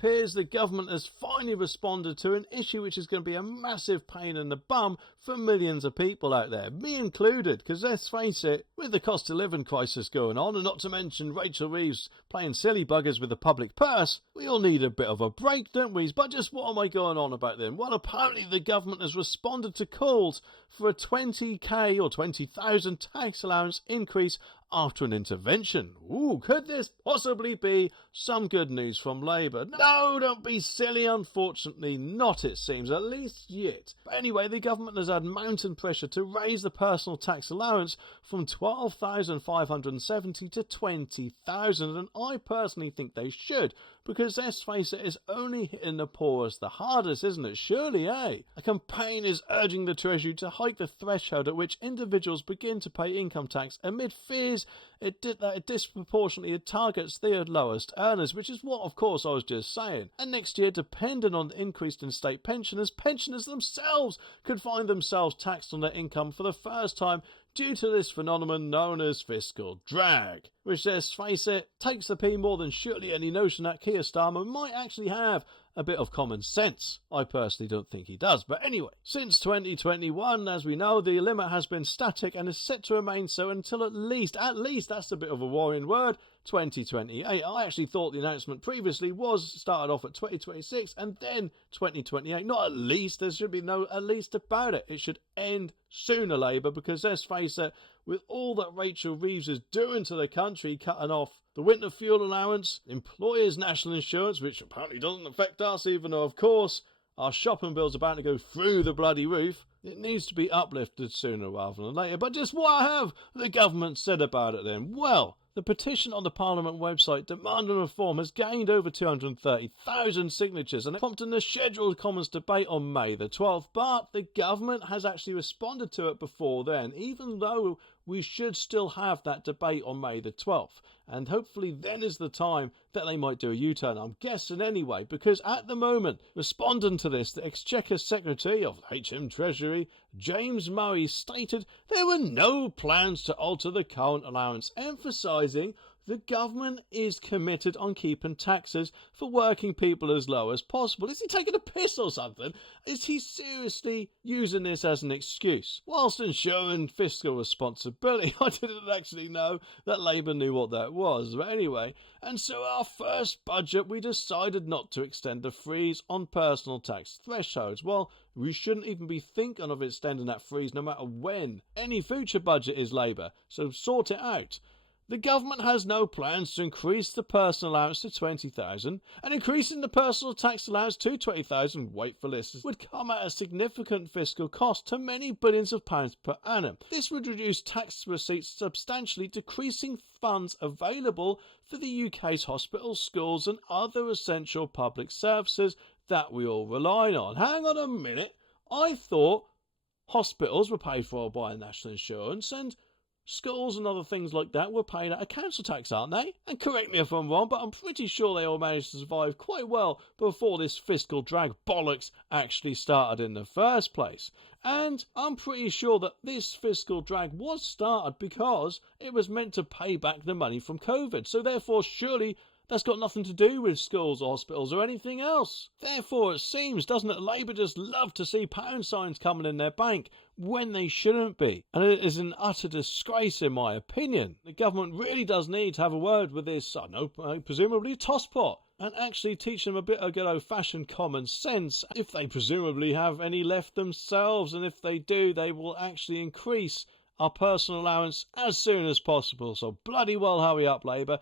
appears the government has finally responded to an issue which is going to be a massive pain in the bum for millions of people out there, me included, because let's face it, with the cost of living crisis going on, and not to mention Rachel Reeves playing silly buggers with the public purse, we all need a bit of a break, don't we? But just what am I going on about then? Well, apparently the government has responded to calls for a 20k or 20,000 tax allowance increase after an intervention. Ooh, could this possibly be some good news from Labour? No, don't be silly. Unfortunately not, it seems, at least yet. But anyway, the government has had mountain pressure to raise the personal tax allowance from 12,570 to 20,000, and I personally think they should, because let's face it, it's only hitting the poorest the hardest, isn't it? Surely, eh? A campaign is urging the Treasury to hike the threshold at which individuals begin to pay income tax amid fears it disproportionately targets the lowest earners, which is what, of course, I was just saying. And next year, depending on the increase in state pensioners themselves could find themselves taxed on their income for the first time due to this phenomenon known as fiscal drag, which, let's face it, takes the pee more than surely any notion that Keir Starmer might actually have a bit of common sense. I personally don't think he does, but anyway, since 2021, as we know, the limit has been static and is set to remain so until at least, that's a bit of a worrying word, 2028. I actually thought the announcement previously was started off at 2026 and then 2028. Not at least, there should be no at least about it. It should end sooner, Labour, because let's face it, with all that Rachel Reeves is doing to the country, cutting off the winter fuel allowance, employers' national insurance, which apparently doesn't affect us, even though, of course, our shopping bill's about to go through the bloody roof, it needs to be uplifted sooner rather than later. But just what have the government said about it then? Well, the petition on the Parliament website demanding reform has gained over 230,000 signatures and prompted a scheduled Commons debate on May the 12th, but the government has actually responded to it before then, even though we should still have that debate on May the 12th, and hopefully then is the time that they might do a U-turn. I'm guessing anyway, because at the moment, responding to this, the Exchequer Secretary of HM Treasury, James Murray, stated there were no plans to alter the current allowance, emphasising the government is committed on keeping taxes for working people as low as possible. Is he taking a piss or something? Is he seriously using this as an excuse? Whilst ensuring fiscal responsibility, I didn't actually know that Labour knew what that was. But anyway, and so our first budget, we decided not to extend the freeze on personal tax thresholds. Well, we shouldn't even be thinking of extending that freeze no matter when. Any future budget is Labour, so sort it out. The government has no plans to increase the personal allowance to 20,000, and increasing the personal tax allowance to 20,000, wait for this, would come at a significant fiscal cost to many billions of pounds per annum. This would reduce tax receipts substantially, decreasing funds available for the UK's hospitals, schools and other essential public services that we all rely on. Hang on a minute, I thought hospitals were paid for by national insurance and schools and other things like that were paid out of council tax, aren't they? And correct me if I'm wrong, but I'm pretty sure they all managed to survive quite well before this fiscal drag bollocks actually started in the first place. And I'm pretty sure that this fiscal drag was started because it was meant to pay back the money from COVID. So therefore, surely that's got nothing to do with schools or hospitals or anything else. Therefore, it seems, doesn't it, Labour just love to see pound signs coming in their bank when they shouldn't be. And it is an utter disgrace, in my opinion. The government really does need to have a word with this, I don't know, presumably tosspot, and actually teach them a bit of good old-fashioned common sense, if they presumably have any left themselves. And if they do, they will actually increase our personal allowance as soon as possible. So bloody well hurry up, Labour.